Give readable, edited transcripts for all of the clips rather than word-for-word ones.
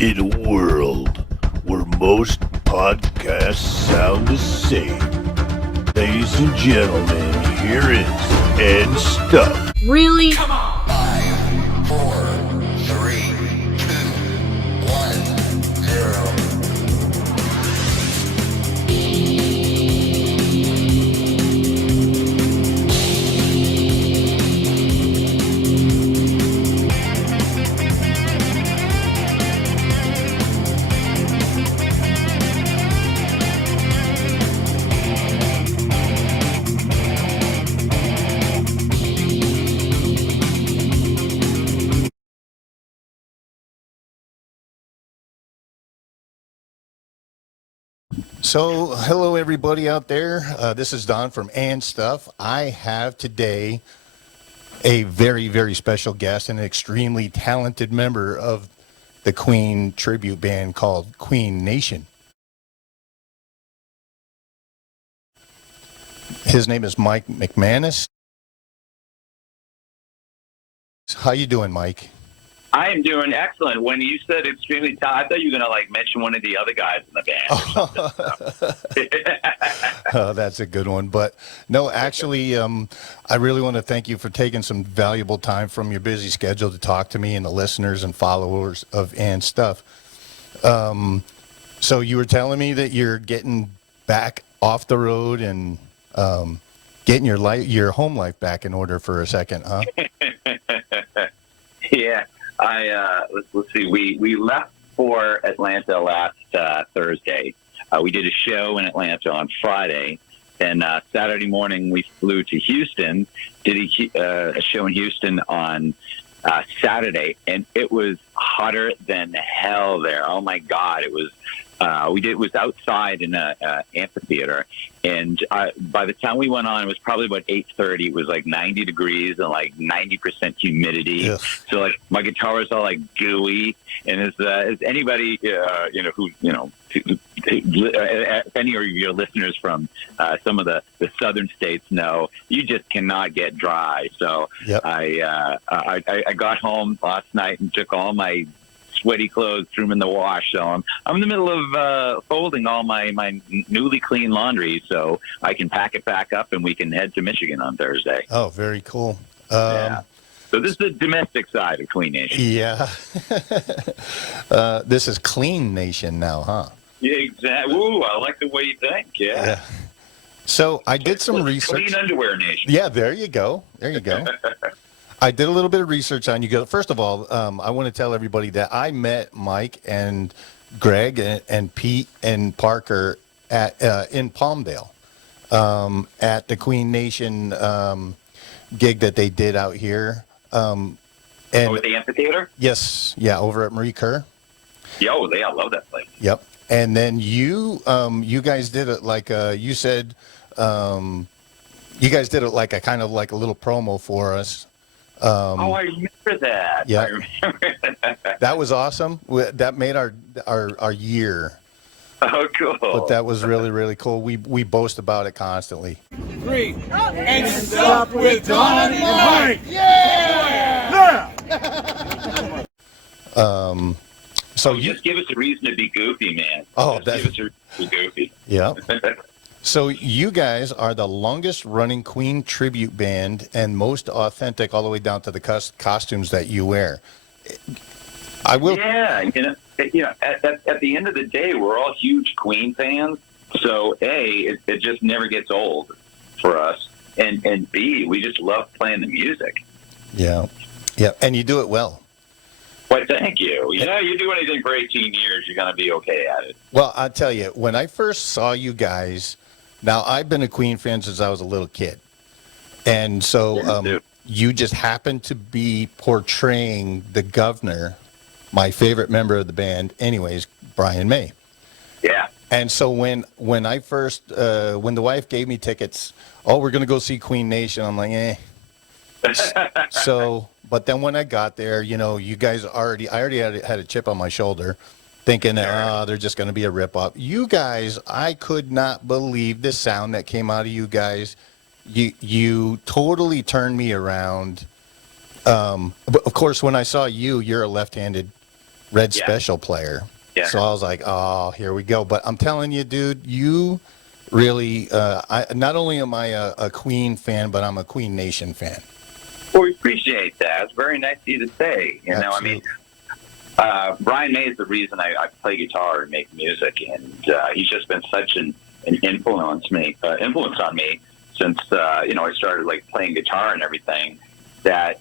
In a world where most podcasts sound the same, ladies and gentlemen, here is Ed Stuff. Really? Come on! 5, 4, 3, 2, 1, 0. So, hello everybody out there. This is Don from And Stuff. I have today a very, very special guest and an extremely talented member of the Queen tribute band called Queen Nation. His name is Mike McManus. How you doing, Mike? I am doing excellent. When you said extremely talented, I thought you were going to mention one of the other guys in the band. Oh, that's a good one. But no, actually, I really want to thank you for taking some valuable time from your busy schedule to talk to me and the listeners and followers of And Stuff. So you were telling me that you're getting back off the road and getting your home life back in order for a second, huh? Yeah. Let's see. We left for Atlanta last Thursday. We did a show in Atlanta on Friday, and Saturday morning we flew to Houston. Did a show in Houston on Saturday, and it was hotter than hell there. Oh my God, it was. It was outside in a amphitheater, and by the time we went on, it was probably about 8:30. It was like 90 degrees and like 90% humidity. Yes. So like my guitar was all like gooey. And as anybody if any of your listeners from some of the southern states know, you just cannot get dry. So yep. I got home last night and took all my sweaty clothes, threw them in the wash. So I'm in the middle of folding all my newly clean laundry so I can pack it back up and we can head to Michigan on Thursday. Oh, very cool. Yeah. So this is the domestic side of Queen Nation. Yeah. This is Clean Nation now, huh? Yeah, exactly. Ooh, I like the way you think. Yeah. So I did some research. Clean Underwear Nation. Yeah, there you go. There you go. I did a little bit of research on you. First of all, I want to tell everybody that I met Mike and Greg and Pete and Parker at in Palmdale at the Queen Nation gig that they did out here. And with the amphitheater? Yes, yeah, over at Marie Kerr. Yo, I love that place. Yep. And then you guys did it like you said you guys did it like a kind of like a little promo for us. I remember that. Yeah. I remember that. That was awesome. That made our year. Oh, cool. But that was really, really cool. We boast about it constantly. 3 and Stuff with Don and Mike. Yeah! So just give us a reason to be goofy, man. Oh, give us a reason to be goofy. Yeah. So you guys are the longest running Queen tribute band and most authentic all the way down to the costumes that you wear. I will. Yeah, at the end of the day, we're all huge Queen fans. So A, it just never gets old for us, and B, we just love playing the music. Yeah, yeah, and you do it well. Well, thank you. You do anything for 18 years, you're going to be okay at it. Well, I'll tell you, when I first saw you guys, now I've been a Queen fan since I was a little kid, and so you just happened to be portraying the governor, my favorite member of the band, anyways, Brian May. Yeah. And so when I first when the wife gave me tickets, we're gonna go see Queen Nation, I'm like, eh. So, but then when I got there, you guys I already had a chip on my shoulder, thinking that they're just gonna be a rip-off. You guys, I could not believe the sound that came out of you guys. You totally turned me around But of course, when I saw you, you're a left-handed Red Yeah. Special player. Yeah. So I was like, oh, here we go. But I'm telling you, dude, you really, not only am I a Queen fan, but I'm a Queen Nation fan. Well, we appreciate that. It's very nice of you to say. You know, I mean, Brian May is the reason I play guitar and make music, and he's just been such an influence on me since I started like playing guitar and everything. That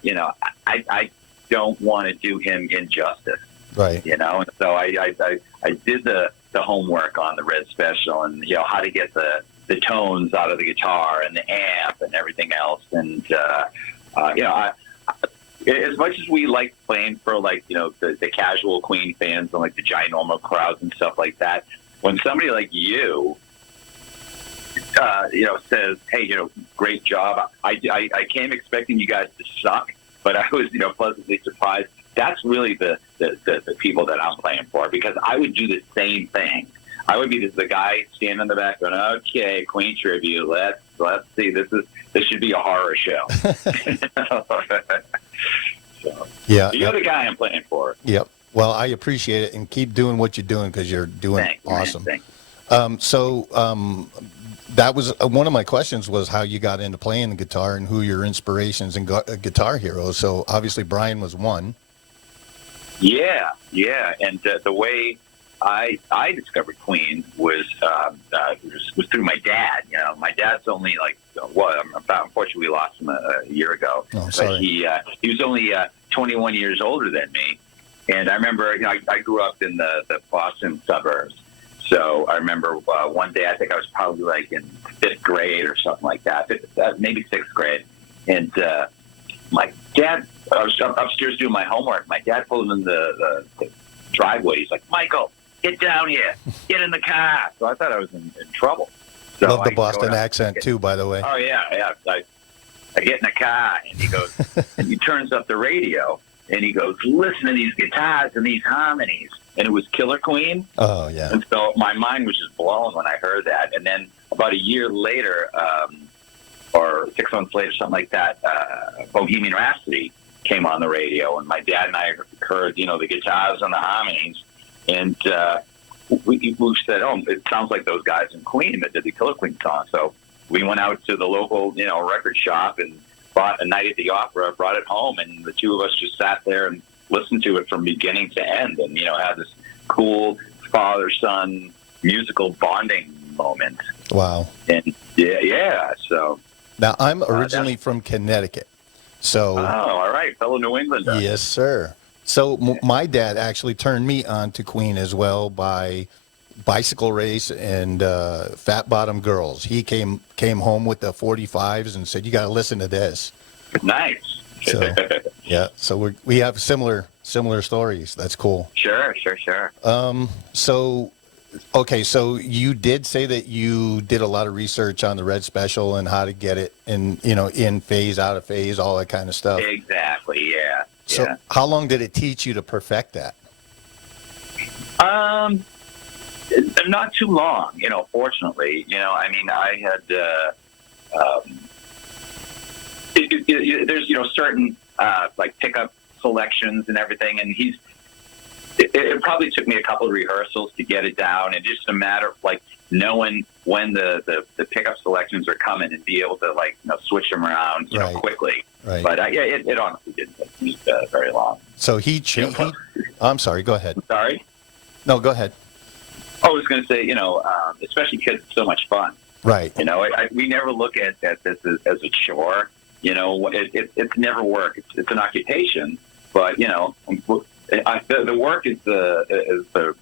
I don't want to do him injustice. Right. And so I did the homework on the Red Special and how to get the tones out of the guitar and the amp and everything else, and as much as we like playing for the casual Queen fans and like the ginormous crowds and stuff like that, when somebody like you says, hey, great job, I came expecting you guys to suck, but I was pleasantly surprised. That's really the people that I'm playing for, because I would do the same thing. I would be the guy standing in the back going, okay, Queen tribute, let's see, this should be a horror show. So, Yeah. you're the guy I'm playing for. Yep. Well, I appreciate it, and keep doing what you're doing, because you're doing awesome. Thanks. That was one of my questions, was how you got into playing the guitar and who your inspirations and guitar heroes. So obviously Brian was one. Yeah, and the way I discovered Queen was through my dad. My dad's only unfortunately we lost him a year ago. Oh, sorry. But he was only 21 years older than me, and I remember I grew up in the Boston suburbs. So I remember one day, I think I was probably like in 5th grade or something like that, maybe 6th grade, and my dad, I was upstairs doing my homework. My dad pulled in the driveway. He's like, Michael, get down here. Get in the car. So I thought I was in trouble. So Love the Boston accent, too, by the way. Oh, yeah. I get in the car, and he goes, and he turns up the radio, and he goes, listen to these guitars and these harmonies. And it was Killer Queen. Oh, yeah. And so my mind was just blown when I heard that. And then about a year later, or 6 months later, something like that, Bohemian Rhapsody came on the radio, and my dad and I heard, the guitars and the harmonies, and we said, oh, it sounds like those guys in Queen that did the Killer Queen song. So we went out to the local, record shop and bought A Night at the Opera, brought it home, and the two of us just sat there and listened to it from beginning to end, and had this cool father-son musical bonding moment. Wow. And so Now, I'm originally from Connecticut. So. Oh, all right. Fellow New Englander. Yes, sir. So my dad actually turned me on to Queen as well by Bicycle Race and Fat Bottom Girls. He came home with the 45s and said, you got to listen to this. Nice. So, yeah. So we have similar stories. That's cool. Sure. So you did say that you did a lot of research on the Red Special and how to get it in phase, out of phase, all that kind of stuff. Exactly. Yeah. So how long did it teach you to perfect that? Not too long, fortunately. I mean, I had, there's, certain, like pickup selections and everything, and it probably took me a couple of rehearsals to get it down, and just a matter of like knowing when the pickup selections are coming and be able to switch them around quickly. Right. But it honestly didn't take me very long. So I'm sorry. Go ahead. Sorry. No, go ahead. I was going to say, especially because it's so much fun. Right. We never look at this as a chore. It's never work. It's an occupation. But the work is the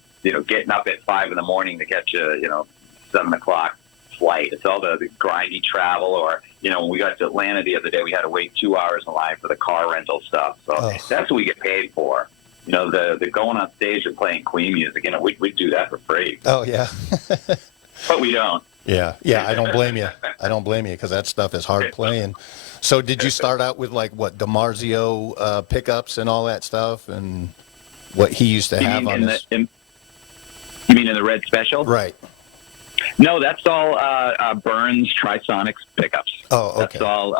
getting up at 5 a.m. to catch a 7 o'clock flight. It's all the grindy travel, or when we got to Atlanta the other day, we had to wait 2 hours in line for the car rental stuff. So that's what we get paid for. The going on stage and playing Queen music. We'd do that for free. Oh yeah. But we don't. Yeah. I don't blame you. Because that stuff is hard playing. So did you start out with DiMarzio pickups and all that stuff, and what he used to have on his? You mean in the Red Special? Right. No, that's all Burns Trisonics pickups. Oh, okay. That's all.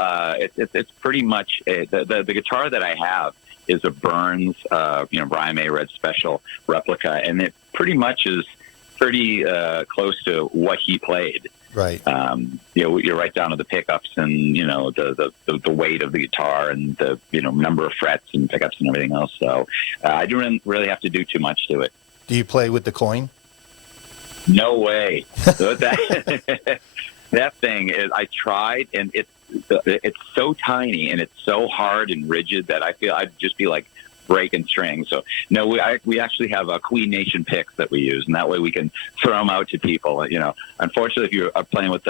It's pretty much the guitar that I have is a Burns, Brian May Red Special replica, and it pretty much is pretty close to what he played. Right. You're right down to the pickups and the weight of the guitar and the number of frets and pickups and everything else. So I didn't really have to do too much to it. Do you play with the coin? No way. So that thing is. I tried, and it's so tiny and it's so hard and rigid that I feel I'd just be like breaking strings. So no, we actually have a Queen Nation picks that we use, and that way we can throw them out to people. Unfortunately, if you are playing with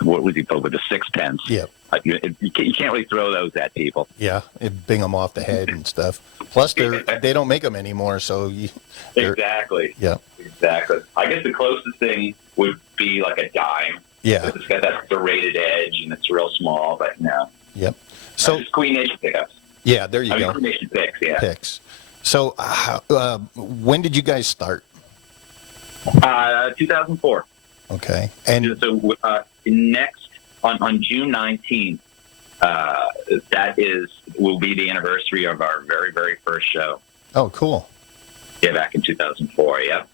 what was he called with the sixpence? Yeah. You can't really throw those at people. Yeah, it'd bing them off the head and stuff. Plus, they don't make them anymore, so exactly. Yeah, exactly. I guess the closest thing would be like a dime. Yeah, it's got that serrated edge and it's real small, but no. Yep. So just Queen Nation pickups. Yeah, there you go. Queen Nation picks. Yeah. Picks. So, when did you guys start? 2004. Okay, and so next. On June 19th, will be the anniversary of our very, very first show. Oh, cool. Yeah, back in 2004, yeah.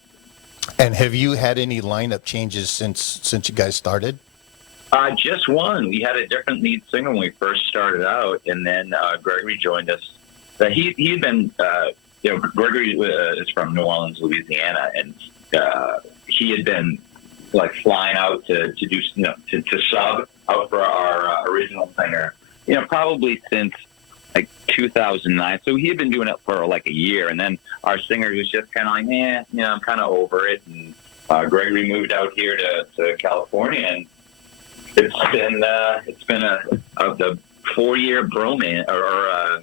And have you had any lineup changes since you guys started? Just one. We had a different lead singer when we first started out, and then Gregory joined us. He had been, Gregory is from New Orleans, Louisiana, and he had been like flying out to do, to sub out for our original singer, probably since like 2009. So he had been doing it for like a year, and then our singer was just kind of like, I'm kind of over it. And Gregory moved out here to California, and it's been a 4-year bromance, or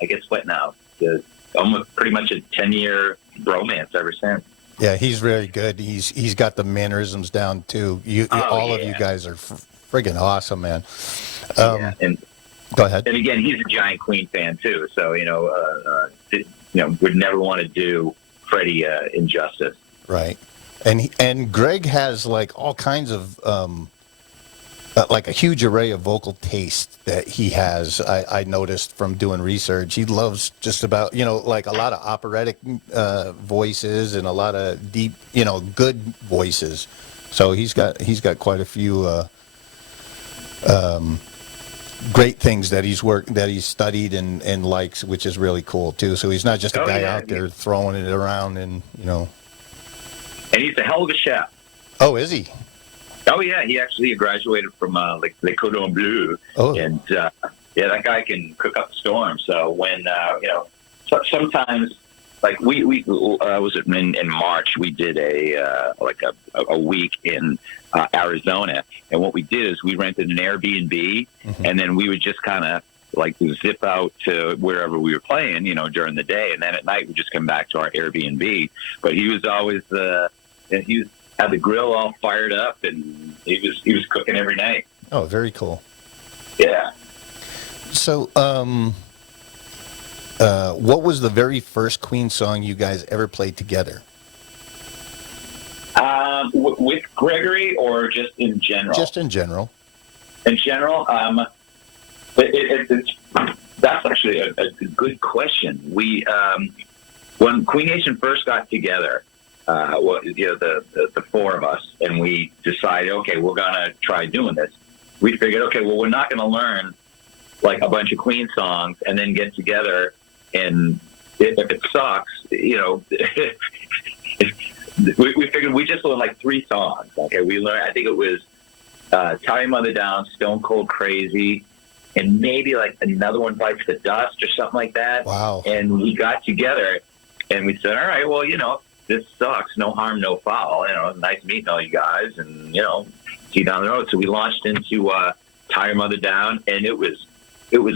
I guess what now? Almost pretty much a 10-year bromance ever since. Yeah, he's very good. He's got the mannerisms down too. All of you guys are friggin' awesome, man. And go ahead. And again, he's a giant Queen fan too, so would never want to do Freddie injustice. Right, and Greg has like all kinds of like a huge array of vocal taste that he has. I noticed from doing research. He loves just about like a lot of operatic voices and a lot of deep good voices. So he's got quite a few great things that he's studied and likes, which is really cool too. So he's not just a guy out there throwing it around and And he's a hell of a chef. Oh, is he? Oh yeah, he actually graduated from Le Cordon Bleu, and that guy can cook up a storm. So when sometimes like we was it in March, we did a week in Arizona, and what we did is we rented an Airbnb, and then we would just kind of like zip out to wherever we were playing, during the day, and then at night we just come back to our Airbnb. But he was always had the grill all fired up, and he was cooking every night. Oh, very cool. Yeah. So, what was the very first Queen song you guys ever played together? With Gregory or just in general? Just in general. In general, that's actually a good question. We when Queen Nation first got together. The four of us, and we decided, okay, we're gonna try doing this. We figured, okay, well, we're not gonna learn like a bunch of Queen songs and then get together, and if it sucks, we figured we just learned like 3 songs. Okay, we learned, I think it was Tie Your Mother Down, Stone Cold Crazy, and maybe like another one, Bites the Dust or something like that. Wow. And we got together and we said, all right, well, this sucks. No harm, no foul. Nice meeting all you guys, and see you down the road. So we launched into Tie Your Mother Down, and it was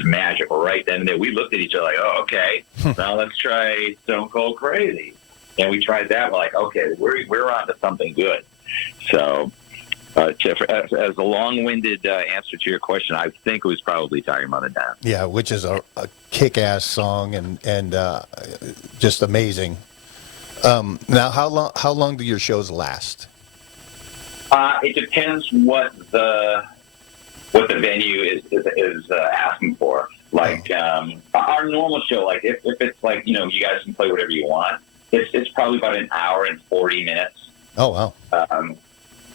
magical right then and there. We looked at each other like, oh, okay, now let's try Stone Cold Crazy, and we tried that. We're like, okay, we're on to something good. So, Jeff, as a long-winded answer to your question, I think it was probably Tie Your Mother Down. Yeah, which is a kick-ass song and just amazing. Now, how long do your shows last? It depends what the venue is asking for. Like our normal show, like if it's like you guys can play whatever you want. It's probably about an hour and 40 minutes. Oh wow.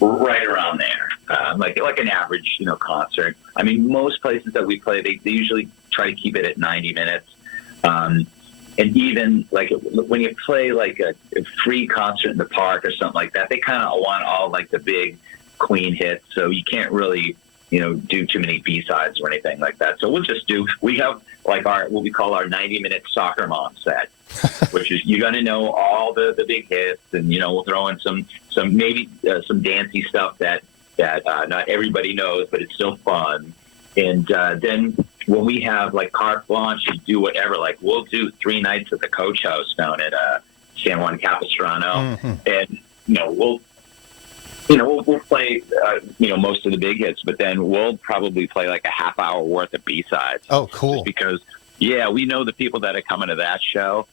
Right around there, like an average concert. I mean, most places that we play, they usually try to keep it at 90 minutes. And even like when you play like a free concert in the park or something like that, they kind of want all like the big Queen hits. So you can't really, do too many B-sides or anything like that. So we have like what we call our 90-minute soccer mom set, which is you're going to know all the big hits, and we'll throw in some dancey stuff that not everybody knows, but it's still fun. And then when we have like carte blanche to do whatever, like we'll do 3 nights at the Coach House down at San Juan Capistrano, and we'll play most of the big hits, but then we'll probably play like a half hour worth of B-sides. Oh, cool! Just because we know the people that are coming to that show,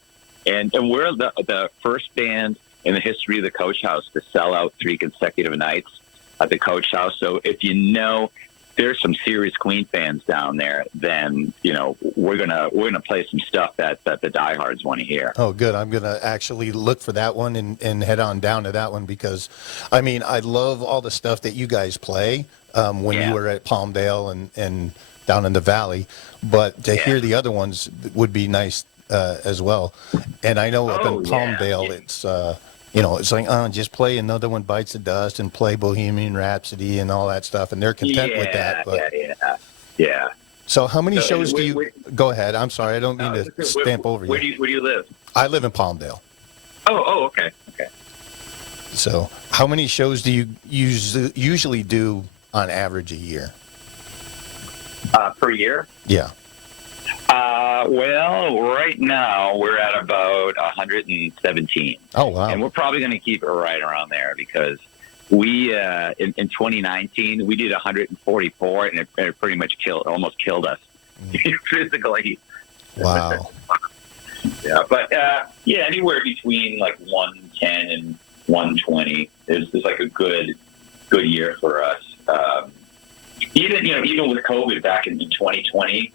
and we're the first band in the history of the Coach House to sell out 3 consecutive nights at the Coach House. So if there's some serious Queen fans down there, then we're gonna play some stuff that the diehards want to hear. Oh, good. I'm gonna actually look for that one and head on down to that one, because I mean I love all the stuff that you guys play when you were at Palmdale and down in the Valley, but to hear the other ones would be nice as well. And I know up in Palmdale it's it's like, just play Another One Bites the Dust and play Bohemian Rhapsody and all that stuff, and they're content with that. But, yeah. So how many shows do you... Go ahead. I'm sorry. I don't mean to stamp over you. Where do you live? I live in Palmdale. Oh, okay. So how many shows do you usually do on average a year? Per year? Yeah. Well, right now we're at about 117. Oh, wow. And we're probably going to keep it right around there, because we, in 2019, we did 144, and it pretty much almost killed us physically. Wow. Yeah, but anywhere between like 110 and 120 is like a good year for us. Even with COVID back in 2020.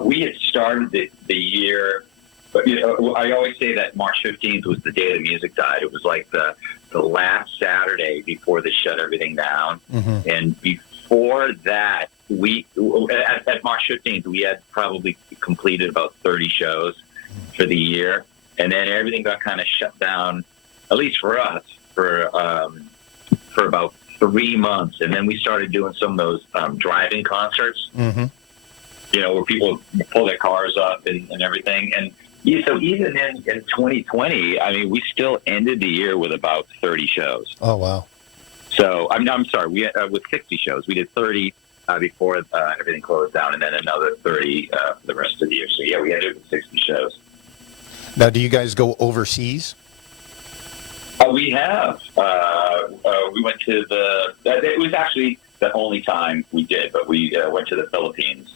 We had started the year, but I always say that March 15th was the day the music died. It was like the last Saturday before they shut everything down. Mm-hmm. And before that, at March 15th, we had probably completed about 30 shows for the year. And then everything got kind of shut down, at least for us, for about 3 months. And then we started doing some of those drive-in concerts. Mm-hmm. Where people pull their cars up and everything. And so even in 2020, I mean, we still ended the year with about 30 shows. Oh, wow. So, I'm sorry, we with 60 shows. We did 30 before everything closed down, and then another 30 for the rest of the year. So, we ended with 60 shows. Now, do you guys go overseas? We have. We went to it was actually the only time we did, but we went to the Philippines.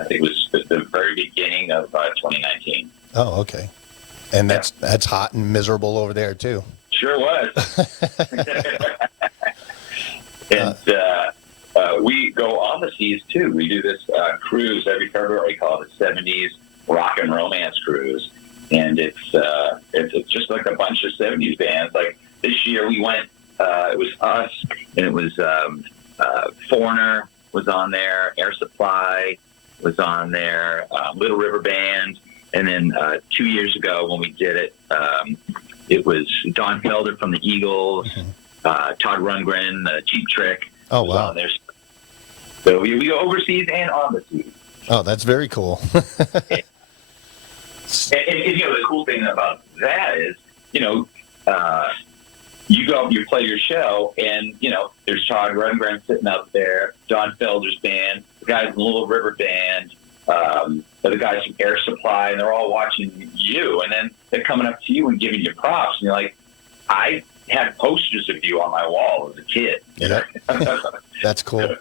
I think it was the very beginning of 2019. Oh, okay. And that's hot and miserable over there too. Sure was. And we go on the seas too. We do this cruise every February called the 70s Rock and Romance Cruise, and it's just like a bunch of 70s bands. Like this year we went. It was us, and it was Foreigner was on there, Air Supply was on there, Little River Band, and then 2 years ago when we did it, it was Don Felder from the Eagles, Todd Rundgren, Cheap Trick. Oh, wow. On there. So we go overseas and on the seas. Oh, that's very cool. and the cool thing about that is, you go, you play your show, and, there's Todd Rundgren sitting out there, Don Felder's band, the guys in the Little River Band, the guys from Air Supply, and they're all watching you, and then they're coming up to you and giving you props, and you're like, I had posters of you on my wall as a kid. Yeah. That's cool.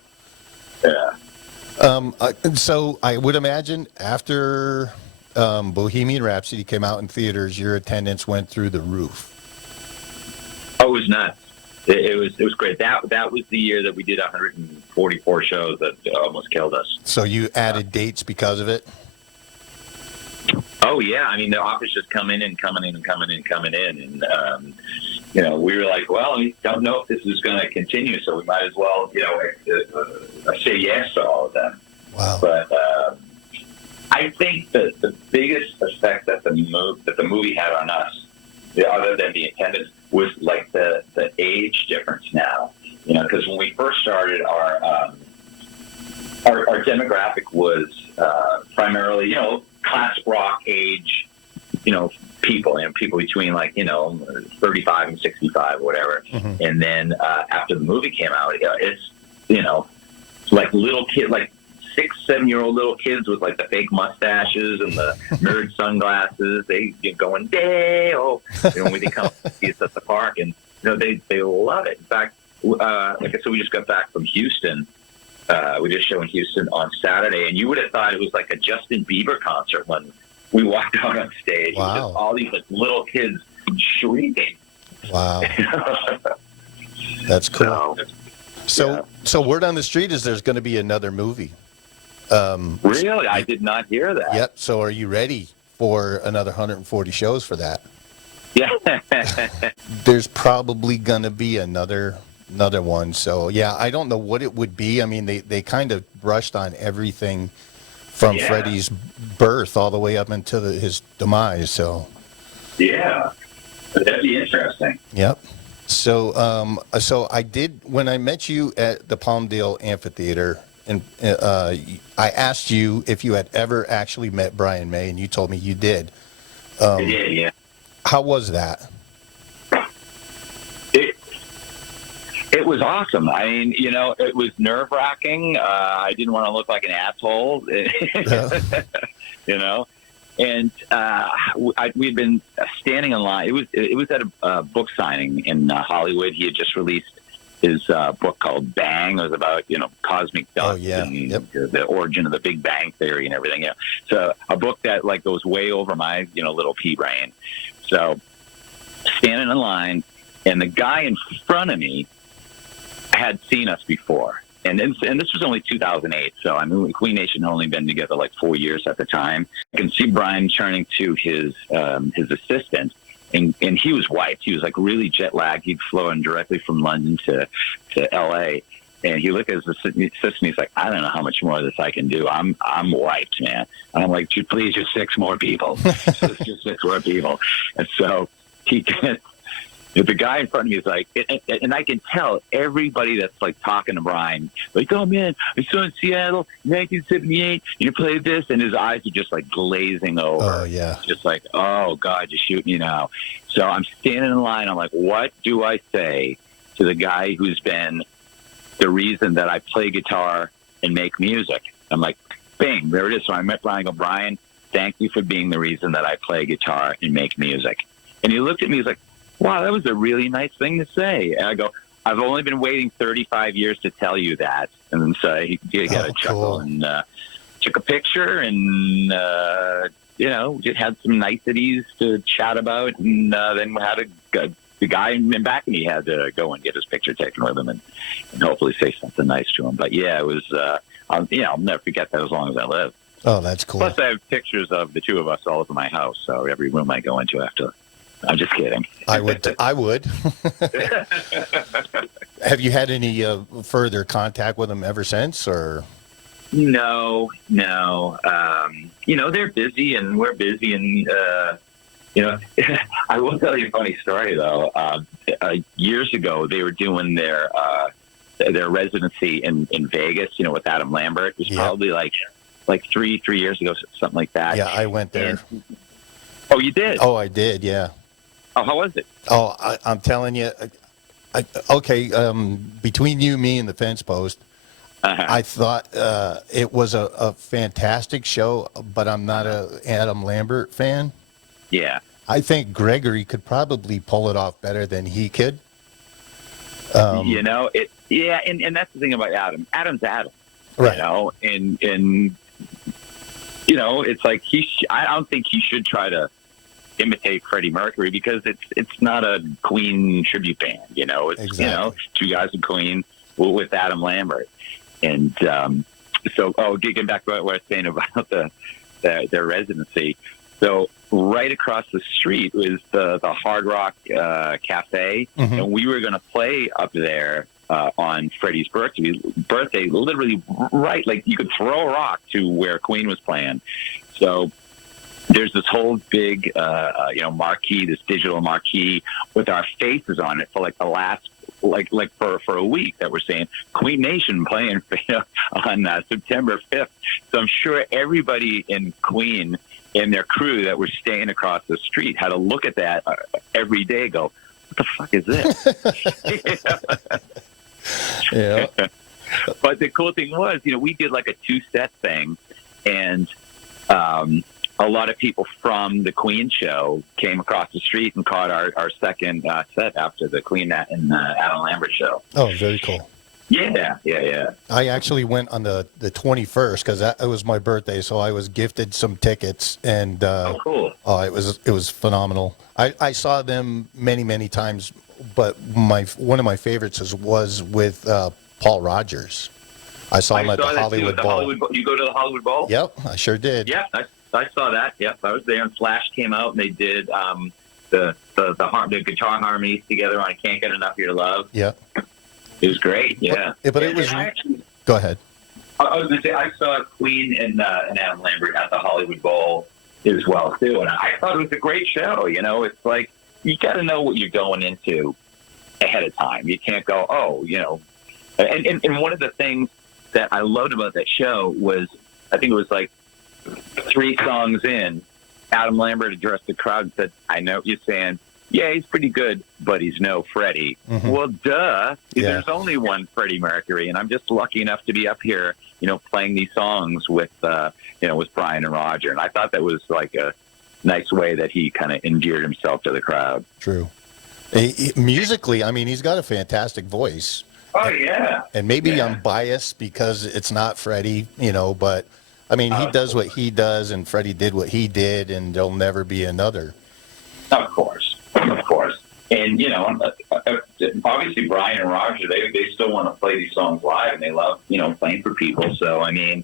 Yeah. So I would imagine after Bohemian Rhapsody came out in theaters, your attendance went through the roof. Oh, it was nuts. It was great. That was the year that we did 144 shows that almost killed us. So you added dates because of it? Oh yeah, I mean the offers just coming in, and we were like, well, we don't know if this is going to continue, so we might as well, say yes to all of them. Wow. But I think that the biggest effect that the movie had on us, other than the attendance, was like the age difference now. Because when we first started, our demographic was primarily, classic rock age, people, people between 35 and 65 or whatever. Mm-hmm. And then after the movie came out, it's, like little kid, like 6-7-year-old little kids with like the fake mustaches and the nerd sunglasses. They going, Dale, when they come see us at the park, and they love it. In fact, like I said, we just got back from Houston. We did a show in Houston on Saturday, and you would have thought it was like a Justin Bieber concert when we walked out on stage. Wow. Just all these little kids shrieking. Wow. That's cool. So word on the street is there's going to be another movie. Really? I did not hear that. Yep. So are you ready for another 140 shows for that? Yeah. There's probably going to be another one. So, yeah, I don't know what it would be. I mean, they kind of brushed on everything from Freddie's birth all the way up until his demise. So, yeah, that'd be interesting. Yep. So, so I did, when I met you at the Palmdale Amphitheater, and I asked you if you had ever actually met Brian May, and you told me you did. I did, yeah. How was that? It was awesome. I mean, it was nerve-wracking. I didn't want to look like an asshole, And we'd been standing in line. It was at a book signing in Hollywood. He had just released his book called Bang. It was about cosmic dust and the origin of the Big Bang Theory and everything. Yeah, so a book that goes way over my little pea brain. So standing in line, and the guy in front of me had seen us before. And this was only 2008, so I mean, Queen Nation had only been together like 4 years at the time. I can see Brian turning to his assistant, and he was wiped. He was like really jet lagged. He'd flown directly from London to L.A., and he looked at his assistant. He's like, I don't know how much more of this I can do. I'm wiped, man. And I'm like, please, just 6 more people. Just 6 more people. And so he gets. The guy in front of me is like, and I can tell everybody that's like talking to Brian, like, oh man, I saw in Seattle, 1978, you played this, and his eyes are just like glazing over. Oh yeah, just like, oh God, just shoot me now. So I'm standing in line. I'm like, what do I say to the guy who's been the reason that I play guitar and make music? I'm like, bing, there it is. So I met Brian. I go, Brian, thank you for being the reason that I play guitar and make music. And he looked at me. He's like, wow, that was a really nice thing to say. And I go, I've only been waiting 35 years to tell you that. And so he got a chuckle and took a picture and, just had some niceties to chat about. And then the guy in back of me had to go and get his picture taken with him and hopefully say something nice to him. But, yeah, it was, I'll never forget that as long as I live. Oh, that's cool. Plus, I have pictures of the two of us all over my house, so every room I go into after. I'm just kidding. I would. Have you had any further contact with them ever since, or? No. They're busy and we're busy, and I will tell you a funny story though. Years ago, they were doing their residency in Vegas. With Adam Lambert. It was probably like 3 years ago, something like that. Yeah, I went there. Oh, you did? Oh, I did. Yeah. Oh, how was it? Oh, I'm telling you. Between you, me, and the fence post, I thought it was a fantastic show, but I'm not a Adam Lambert fan. Yeah. I think Gregory could probably pull it off better than he could. And that's the thing about Adam. Adam's Adam. Right. And you know, it's like I don't think he should try to imitate Freddie Mercury because it's not a Queen tribute band. You know, it's Exactly. you know, two guys in Queen with Adam Lambert, and so getting back to what I was saying about their residency. So right across the street was the Hard Rock Cafe, and we were going to play up there on Freddie's birthday, literally right, like you could throw a rock to where Queen was playing. So there's this whole big, marquee, this digital marquee with our faces on it for like the last, like for a week that we're saying Queen Nation playing on September 5th. So I'm sure everybody in Queen and their crew that were staying across the street had to look at that every day and go, what the fuck is this? Yeah. But the cool thing was, you know, we did like a 2-set thing, and a lot of people from the Queen show came across the street and caught our second set after the Queen and Adam Lambert show. Oh, very cool. Yeah. I actually went on the 21st because it was my birthday, so I was gifted some tickets, and cool. Oh, it was phenomenal. I saw them many times, but one of my favorites was with Paul Rogers. I saw him at the Hollywood Bowl. You go to the Hollywood Bowl? Yep, I sure did. Yeah, I saw that. Yep, I was there, and Slash came out, and they did the guitar harmonies together on "I Can't Get Enough of Your Love." Yeah. It was great, yeah. But it was. Go ahead. I was going to say I saw Queen and Adam Lambert at the Hollywood Bowl as well too, and I thought it was a great show. You know, it's like you got to know what you're going into ahead of time. You can't go, oh, you know. And one of the things that I loved about that show was, I think it was like 3 songs in, Adam Lambert addressed the crowd and said, "I know what you're saying. Yeah, he's pretty good, but he's no Freddie." Well, duh. Yeah. There's only one Freddie Mercury, and I'm just lucky enough to be up here, you know, playing these songs with, with Brian and Roger. And I thought that was like a nice way that he kind of endeared himself to the crowd. True. Musically, I mean, he's got a fantastic voice. Oh, yeah. And maybe I'm biased because it's not Freddie, you know, but I mean, he does what he does, and Freddie did what he did, and there'll never be another. Of course. And, you know, obviously Brian and Roger, they still want to play these songs live, and they love, you know, playing for people. So, I mean,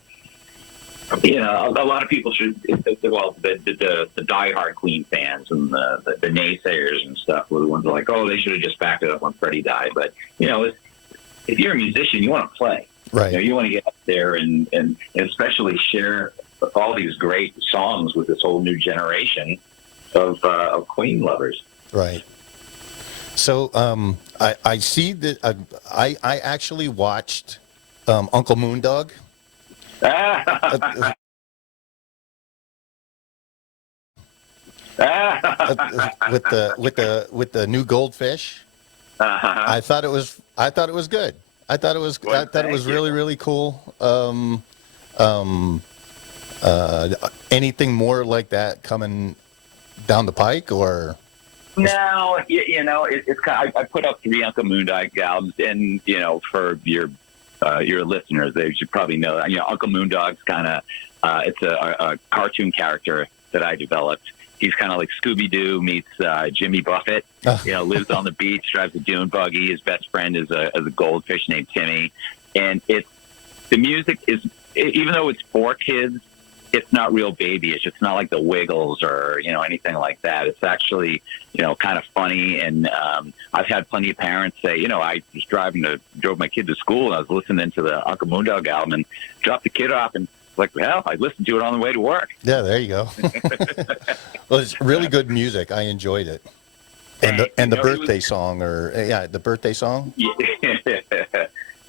you know, a lot of people should, well, the diehard Queen fans and the naysayers and stuff were the ones that are like, oh, they should have just backed it up when Freddie died. But, you know, if you're a musician, you want to play. Right. You know, you want to get up there and especially share all these great songs with this whole new generation of Queen lovers. Right. So I see that I actually watched Uncle Moondog. with the new goldfish. I thought it was good. I thought it was really cool. Anything more like that coming down the pike, or? No, you know, it's kind of, I put out 3 Uncle Moondog albums, and you know, for your listeners, they should probably know that. You know, Uncle Moondog's kind of it's a cartoon character that I developed. He's kind of like Scooby-Doo meets Jimmy Buffett. You know, lives on the beach, drives a dune buggy. His best friend is a goldfish named Timmy. And the music is, even though it's for kids, it's not real babyish. It's not like the Wiggles or, you know, anything like that. It's actually, you know, kind of funny. And I've had plenty of parents say, you know, I was drove my kid to school, and I was listening to the Uncle Moondog album and dropped the kid off, and like, well, I listened to it on the way to work. Yeah, there you go. Well, it's really good music. I enjoyed it. And the birthday song, the birthday song.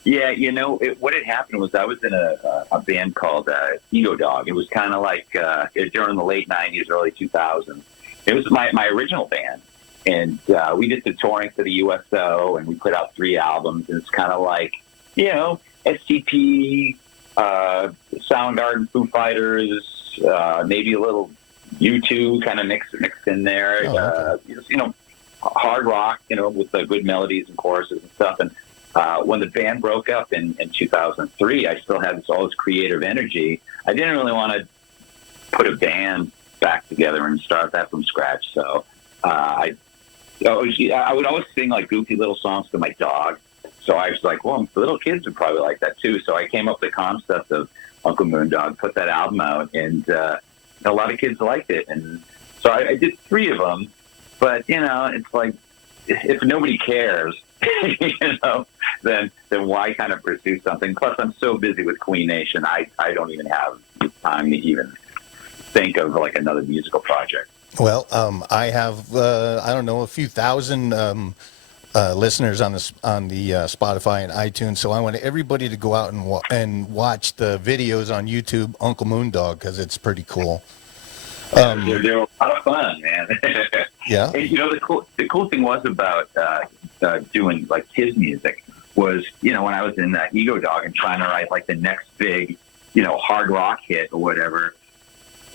Yeah, you know, what had happened was I was in a band called Ego Dog. It was kind of like during the late 90s, early 2000s. It was my original band. And we did the touring for the U.S.A, and we put out 3 albums. And it's kind of like, you know, STP, Soundgarden, Foo Fighters, maybe a little U2 kind of mixed in there. Oh, okay. You know, hard rock, you know, with good melodies and choruses and stuff. And when the band broke up in 2003, I still had all this creative energy. I didn't really want to put a band back together and start that from scratch. So I would always sing like goofy little songs to my dog. So I was like, well, the little kids would probably like that too. So I came up with the concept of Uncle Moondog, put that album out, and a lot of kids liked it. And so I did 3 of them. But, it's like, if nobody cares, then why kind of pursue something? Plus, I'm so busy with Queen Nation, I don't even have time to even think of like another musical project. Well, I have I don't know, a few thousand listeners on the Spotify and iTunes, so I want everybody to go out and watch the videos on YouTube, Uncle Moondog, because it's pretty cool. They're a lot of fun, man. Yeah. And, the cool thing was about doing like kids music was, when I was in Ego Dog and trying to write like the next big, hard rock hit or whatever,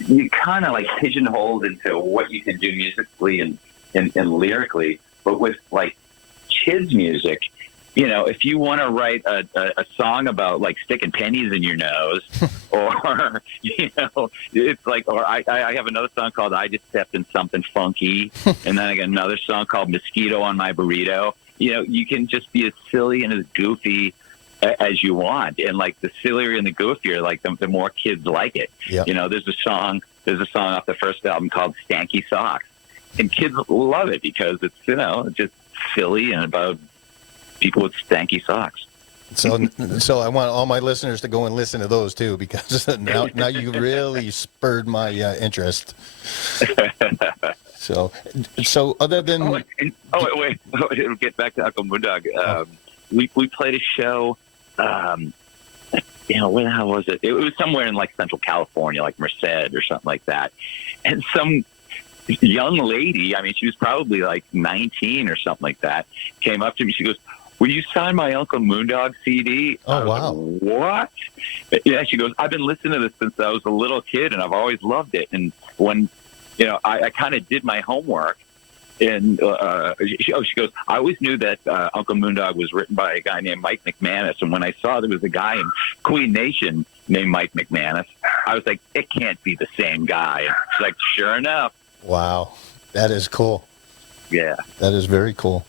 you kind of like pigeonholed into what you can do musically and lyrically. But with like kids music, if you want to write a song about like sticking pennies in your nose, or it's like, or I have another song called "I Just Stepped in Something Funky," and then I got another song called "Mosquito on My Burrito." You can just be as silly and as goofy as you want, and like the sillier and the goofier, like the more kids like it. Yep. There's a song off the first album called "Stanky Socks," and kids love it because it's just silly and about people with stanky socks. So I want all my listeners to go and listen to those too, because now you really spurred my interest. So other than wait, it'll get back to Uncle Moondog. We played a show. Where the hell was it? It was somewhere in like Central California, like Merced or something like that, and some young lady, she was probably like 19 or something like that, came up to me. She goes, "Will you sign my Uncle Moondog CD?" Oh, wow. Like, what? Yeah, she goes, "I've been listening to this since I was a little kid, and I've always loved it. And when, I kind of did my homework, and she goes, I always knew that Uncle Moondog was written by a guy named Mike McManus. And when I saw there was a guy in Queen Nation named Mike McManus, I was like, it can't be the same guy." She's like, "Sure enough." Wow, that is cool. Yeah. That is very cool.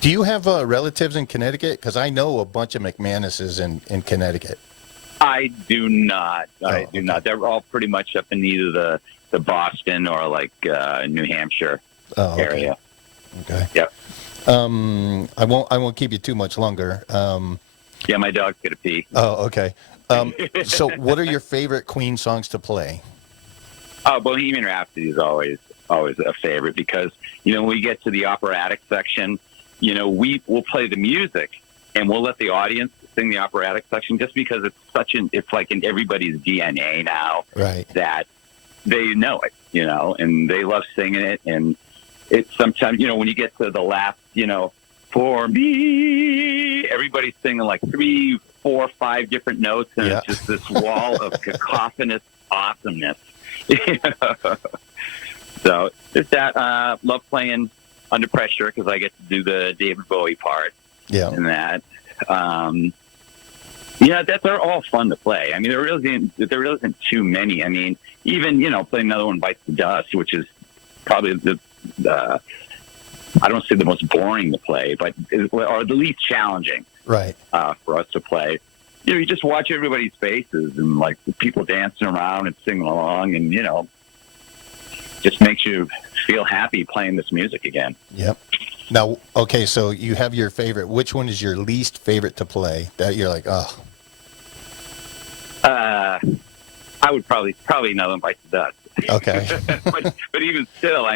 Do you have relatives in Connecticut? Because I know a bunch of McManuses in Connecticut. I do not. I do okay. not. They're all pretty much up in either the Boston or like New Hampshire area. Okay. Yep. I won't keep you too much longer. Yeah, my dog's gonna pee. Oh, okay. So what are your favorite Queen songs to play? Bohemian Rhapsody is always a favorite because, when we get to the operatic section, we will play the music and we'll let the audience sing the operatic section just because it's like in everybody's DNA now, right? That they know it, and they love singing it. And it's sometimes, when you get to the last, "For me," everybody's singing like 3, 4, 5 different notes, and it's just this wall of cacophonous awesomeness. So it's that. Love playing Under Pressure because I get to do the David Bowie part. Yeah. And that. They're all fun to play. There really isn't too many. Even playing another one, Bites the Dust, which is probably I don't say the most boring to play, but or the least challenging. Right. For us to play. You just watch everybody's faces and like the people dancing around and singing along, and just makes you feel happy playing this music again. Yep. Now, okay, so you have your favorite. Which one is your least favorite to play? That you're like, oh. I would probably another one, Bites the Dust. Okay. but even still,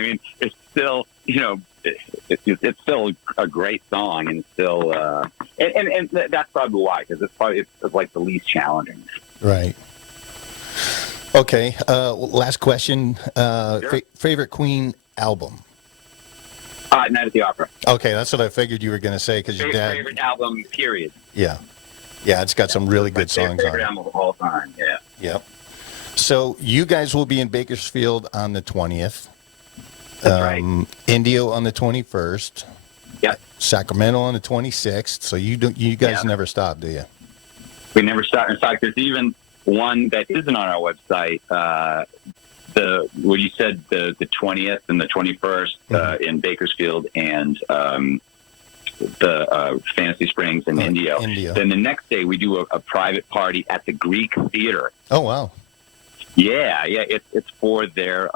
it's still it's still a great song, and still and that's probably why, because it's like the least challenging. Right. Okay. Last question. Sure. Favorite Queen album? Night at the Opera. Okay, that's what I figured you were going to say because your dad. Favorite album, period. Yeah, it's got some really good songs on it. Favorite album of all time. Yeah. Yep. So you guys will be in Bakersfield on the 20th. That's right. Indio on the 21st. Yep. Sacramento on the 26th. So you guys never stop, do you? We never stop. In fact, there's even one that isn't on our website. What you said, the 20th and the 21st in Bakersfield and the Fantasy Springs and Indio. Then the next day we do a private party at the Greek Theater. Oh wow! Yeah. It's for their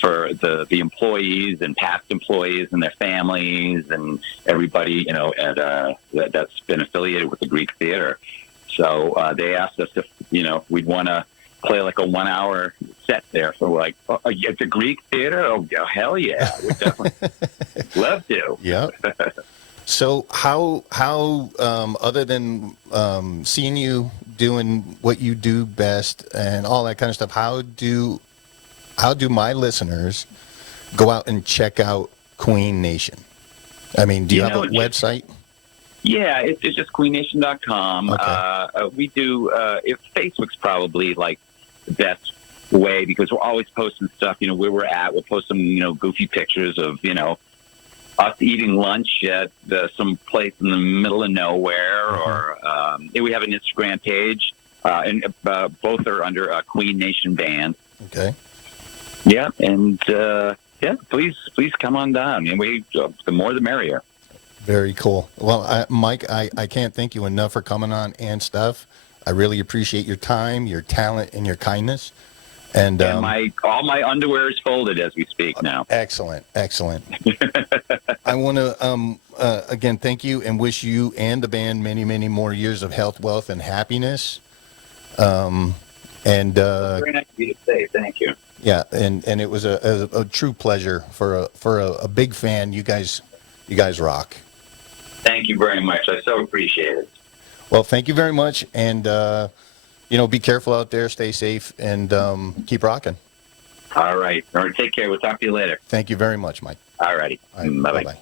for the employees and past employees and their families and everybody that's been affiliated with the Greek Theater. So they asked us if we'd want to play like a 1 hour set there. So we're like, at the Greek Theater? Oh, hell yeah. We'd definitely love to. Yeah. So how other than seeing you doing what you do best and all that kind of stuff, how do my listeners go out and check out Queen Nation? I mean, do you have a website? Yeah, it's just queennation.com. Okay. We do, Facebook's probably like the best way because we're always posting stuff, where we're at. We'll post some, goofy pictures of, us eating lunch at some place in the middle of nowhere, or we have an Instagram page, and both are under Queen Nation Band. Okay. Yeah, and please come on down. And the more the merrier. Very cool. Well, Mike, I can't thank you enough for coming on and stuff. I really appreciate your time, your talent, and your kindness. And all my underwear is folded as we speak now. Excellent. I want to again thank you and wish you and the band many, many more years of health, wealth, and happiness. Very nice of you to say. Thank you. Yeah, and it was a true pleasure for a big fan. You guys rock. Thank you very much. I so appreciate it. Well, thank you very much, and be careful out there, stay safe, and keep rocking. All right. Take care. We'll talk to you later. Thank you very much, Mike. All righty. All right, bye-bye. Bye-bye.